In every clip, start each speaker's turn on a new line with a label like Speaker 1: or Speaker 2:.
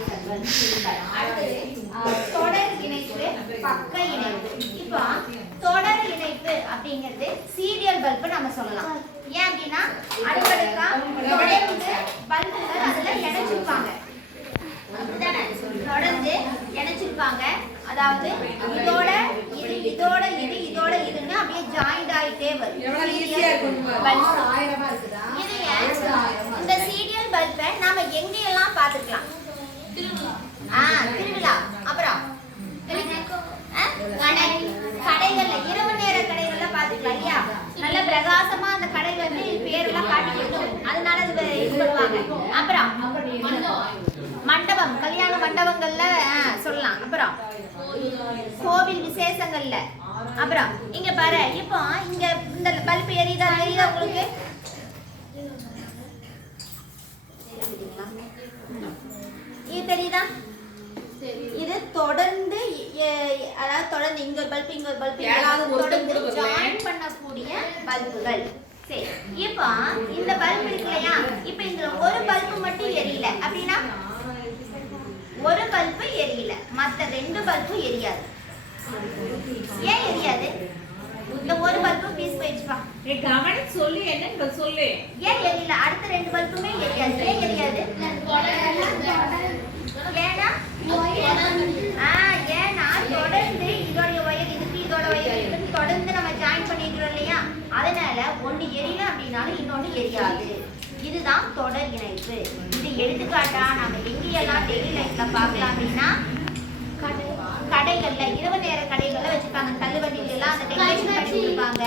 Speaker 1: Horizontal அடுத்தது தொடர் இணைப்பு பக்க இணைப்பு இப்போ தொடர் இணைப்பு அப்படிங்கிறது சீரியல் பல்பு நம்ம சொல்லலாம் ஏன் அப்படின்னா அடுக்கடுக்கா தொடர்ந்து பல்புகள் அதுல இணைச்சிருப்பாங்க தொடர்ந்து இணைச்சிருப்பாங்க அதாவது இதோட இது இதோட இது இதோட இதுன்னு அப்படியே ஜாயிண்ட் ஆயிட்டே வரும் பல்ப். இந்த சீரியல் பல்பை நாம எங்கெல்லாம் பார்த்துக்கலாம் ஆ திருவிழா. அப்புறம் ஆ, கடை கடைகள்ல இரவு நேர கடைகள்ல பார்த்துக்கலாம் இல்லையா? நல்ல பிரகாசமா அந்த கடை வந்து பேரெல்லாம் காட்டி கொடுக்கும். அதனால அது இது பண்ணுவாங்க. அப்புறம் மண்டபம் கல்யாண மண்டபங்கள்ல ஆ, சொல்லலாம். அப்புறம் கோவில் விசேஷங்கள்ல. அப்புறம் இங்க பாரு இப்போ இங்க இந்த பல்ப் எரியுதா தெரியுதா உங்களுக்கு இது தெரியுதா இது தொடர்ந்து எ- தொடர்ந்து இங்க ஒரு பல்ப் இங்க ஒரு பல்ப்
Speaker 2: ஏழாவது
Speaker 1: தொடர்ந்து. ஜாயின் பண்ணக்கூடிய பல்புகள் சரி இப்போ இந்த பல்ப் இருக்கு இல்லையா? இப்போ இதுல ஒரு பல்ப் மட்டும் எரியல. அப்படின்னா ஒரு பல்பு எரியல. மத்த ரெண்டு பல்பும் எரியாது. ஏன் எரியாது? இந்த ஒரு பல்பு பீஸ் போயிடுச்சுப்பா
Speaker 2: நீ கவனிச்சு சொல்லு என்ன சொல்லு?
Speaker 1: ஏன் எரியல? அடுத்த ரெண்டு பல்புமே எரியாது. ஏன் எரியாது? ஏன்னா ஆ, ஏன்னா தொடர்ந்து இதோடைய ஒயர் இதுக்கு இதோட ஒயர் இதுக்கு தொடர்ந்து நம்ம ஜாயின் பண்ணிக்கிறோம் இல்லையா அதனால ஒண்ணு எரியல அப்படின்னாலும் எரியாது இதுதான் தொடர் இணைப்பு. இது எடுத்துக்காட்டா நம்ம எங்கேயெல்லாம் டெய்லி லைஃப்ல பார்க்கலாம் அப்படின்னா கடைகள்ல இரவு நேர கடைகள்ல வச்சிருப்பாங்க தள்ளுவண்டியில எல்லாம் அந்த டெக்கரேஷன் பண்ணி கொடுப்பாங்க.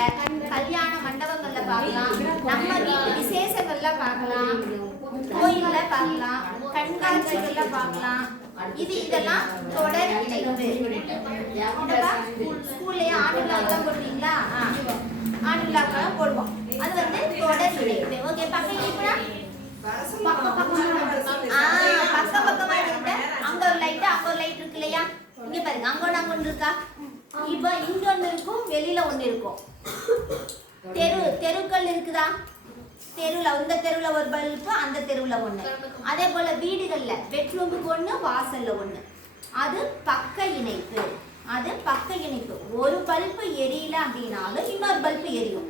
Speaker 1: கல்யாண மண்டபங்கள்ல பார்க்கலாம். நம்ம வீட்டு விசேஷங்கள்ல பார்க்கலாம். கோயில்ல பார்க்கலாம். கண்காட்சிகள்ல பார்க்கலாம். இது இதெல்லாம் தொடர் இணைப்பு? ஸ்கூல்லயே ஆண்டு விழாக்கெல்லாம் போடுவீங்களா. ஆண்டு விழாக்கெல்லாம் போடுவோம். இணைப்பு ஓகே பக்கமா பக்க பக்கமா இருக்கு அங்க ஒரு லைட் அங்க ஒரு லைட் இருக்கு இல்லையா? இங்க பாருங்க அங்க ஒண்ணு அங்க ஒண்ணு இருக்கா? இப்போ இங்க ஒண்ணு இருக்கும் வெளியில ஒண்ணு இருக்கும். தெரு தெருக்கள் இருக்குதா? தெருவுல இந்த தெருவுல ஒரு பல்பு அந்த தெருவுல ஒண்ணு. அதே போல வீடுகள்ல பெட்ரூமுக்கு ஒண்ணு வாசல்ல ஒண்ணு. அது பக்க இணைப்பு. அது பக்க இணைப்பு. ஒரு பல்பு எரியல அப்படின்னாலும் இன்னொரு பல்பு எரியும்.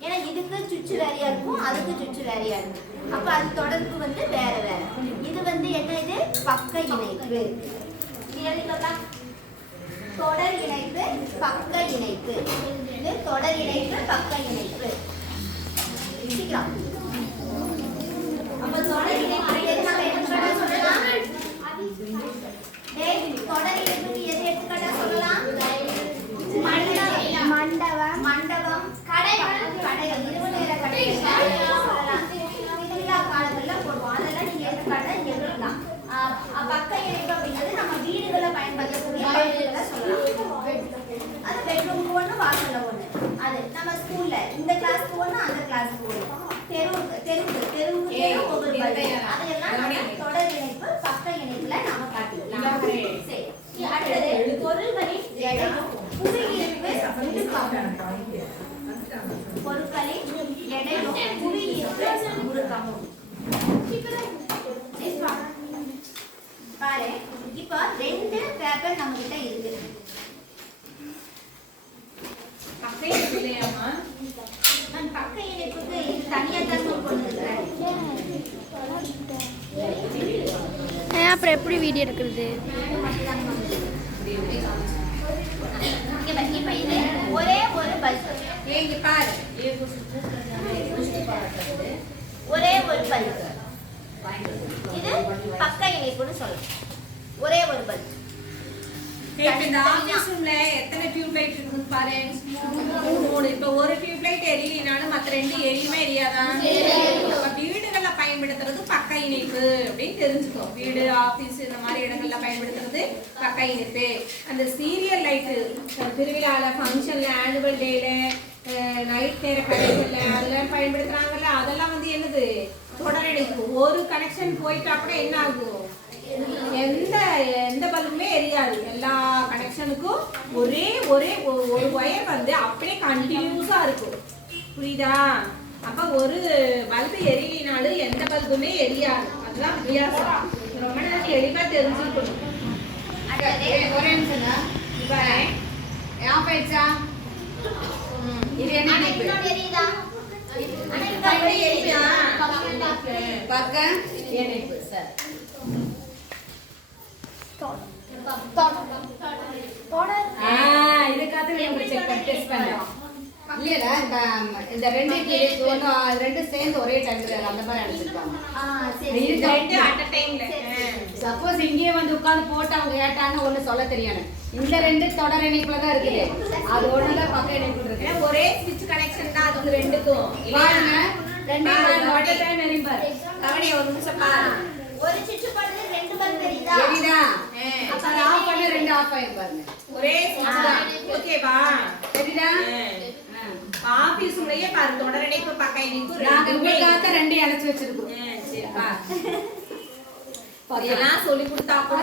Speaker 1: ஏன்னா இதுக்கு சுச்சு வேறையா இருக்கும் அதுக்கு சுச்சு வேறையா இருக்கும். அப்ப அது தொடர்பு வந்து வேற வேற. இது வந்து என்ன இது பக்க இணைப்பு. தொடர் இணைப்பு பக்க இணைப்பு. இது தொடர் இணைப்பு பக்க இணைப்பு. சீக்கிரம் அப்ப தொடர் இணைப்பு எது நம்ம எடுத்துக்காட்டா சொல்லலாம் டேய் தொடர் இணைப்புக்கு எது எடுத்துக்காட்டா சொல்லலாம் மண்டபம் மண்டபம் மண்டபம் கடைகள் கடைகள் இரவு நேர கடைகள் சொல்லலாம் திருவிழா காலங்கள்ல போடுவோம் அதெல்லாம் நீங்க எடுத்துக்காட்டா இங்க எடுக்கலாம் ஆஹ் அஹ் பக்க இணைப்பு அப்படிங்கிறது நம்ம வீடுகளை பயன்படுத்தக்கூடிய பல்புகளை சொல்லலாம் அது பெட்ரூமுக்கு ஒன்று வாசல்ல ஒன்று அது நம்ம ஸ்கூல்ல இந்த கிளாஸ்க்கு ஒன்று அந்த கிளாஸ்க்கு
Speaker 2: ஏய்,
Speaker 1: தெரு ஒவ்வொரு நம்ம. தொடர் இணைப்பு பக்க இணைப்புல நாம காட்டிக்கலாம்.
Speaker 2: இல்லாமலே.
Speaker 1: சரி அடுத்தது பொருள்களின் எடையும் புவியீர்ப்பு முடுக்கம் பொருட்களின் எடையும் புவியீர்ப்பு முடுக்கமும் சரி, பா- பாரு இப்போ ரெண்டு பேப்பர் நம்ம கிட்ட இருக்கு
Speaker 2: அப்படியே இல்லையாமா
Speaker 1: நான் பக்க இணைப்புக்கு இது தனியா தான் கொண்டு இருக்கிறேன்
Speaker 3: அப்புறம் எப்படி வீடியோ எடுக்கிறது?
Speaker 1: ஒரே ஒரு பல்ப் ஒரே ஒரு பல்ப் இது பக்க இணைப்புன்னு சொல்லலாம். ஒரே ஒரு பல்ப்
Speaker 2: இந்த ஆபீஸ் ரூம்ல எத்தனை டியூப் லைட் இருக்குன்னு பாரு. மூணு இப்ப ஒரு டியூப் லைட் எரியலினாலும் மத்த ரெண்டு எரியுமே எரியாதா அப்ப வீடுகள்ல பயன்படுத்துறது பக்க இணைப்பு அப்படின்னு தெரிஞ்சுக்கணும். வீடு ஆபீஸ் இந்த மாதிரி இடங்கள்ல பயன்படுத்துறது பக்க இனிப்பு அந்த சீரியல் லைட்டு திருவிழால ஃபங்க்ஷன்ல ஆனுவல் டேல நைட் நேர கடைகளில் அதெல்லாம் பயன்படுத்துறாங்கல்ல அதெல்லாம் வந்து என்னது? தொடர் ஒரு கனெக்ஷன் போயிட்டா கூட என்ன ஆகும்? எந்த எந்த பல்புமே எரியாது. எல்லா கனெக்ஷனுக்கும் ஒரே ஒரே ஒரு ஒயர் வந்து அப்படியே கண்டினியூஸா இருக்கும். புரியுதா? அப்ப ஒரு பல்பு எரிய பல்புமே எரியாது அதுதான் வித்தியாசம் ரொம்ப நேரம் தெளிவா தெரிஞ்சுக்கணும்
Speaker 4: ஒரே. இது ஆயிடுச்சா? இது என்ன? பக்க இனிப்பு. சரி. இதுக்காக நீங்க check பண்ணி இல்லைடா, இந்த இந்த ரெண்டு இட்லி ஒண்ணு, அது ரெண்டும் சேர்ந்து ஒரே டைம்ல அந்த மாதிரி அனுப்பிச்சிருக்காங்க
Speaker 2: ரெண்டு.
Speaker 4: சப்போஸ் இங்கேயே வந்து உட்கார்ந்து போட்டு அவங்க கேட்டான்னு ஒண்ணு சொல்ல தெரியணும் இந்த ரெண்டு தொடர் இணைப்புல தான் இருக்குது. அது ஒண்ணுதான் பக்க இணைப்புல இருக்கு
Speaker 2: ஒரே ஸ்விட்ச் கனெக்ஷன் தான் அது ரெண்டுக்கும்.
Speaker 4: பாருங்க ரெண்டு வாட்டர் டைம் எரியும் பாரு.
Speaker 2: கவனி ஒரு நிமிஷம் பாரு.
Speaker 1: ஒரு சுவிட்ச் போடுறது ரெண்டு பல்ப்? எரியுதா
Speaker 2: ஆ.
Speaker 4: அப்ப ஆஃப் பண்ண ரெண்டு ஆஃப் ஆயிரும் பாருங்க.
Speaker 2: ஒரே ஓகேவா
Speaker 4: தெரியுதா?
Speaker 2: ஆபீஸ் உடைய பாரு தொடரடைப்பு பக்கையினிக்கு
Speaker 4: நாங்க உங்களுக்காக ரெண்டே அழைச்சு வச்சிருக்கோம்.
Speaker 2: சரிப்பா இதெல்லாம் சொல்லி கொடுத்தா கூட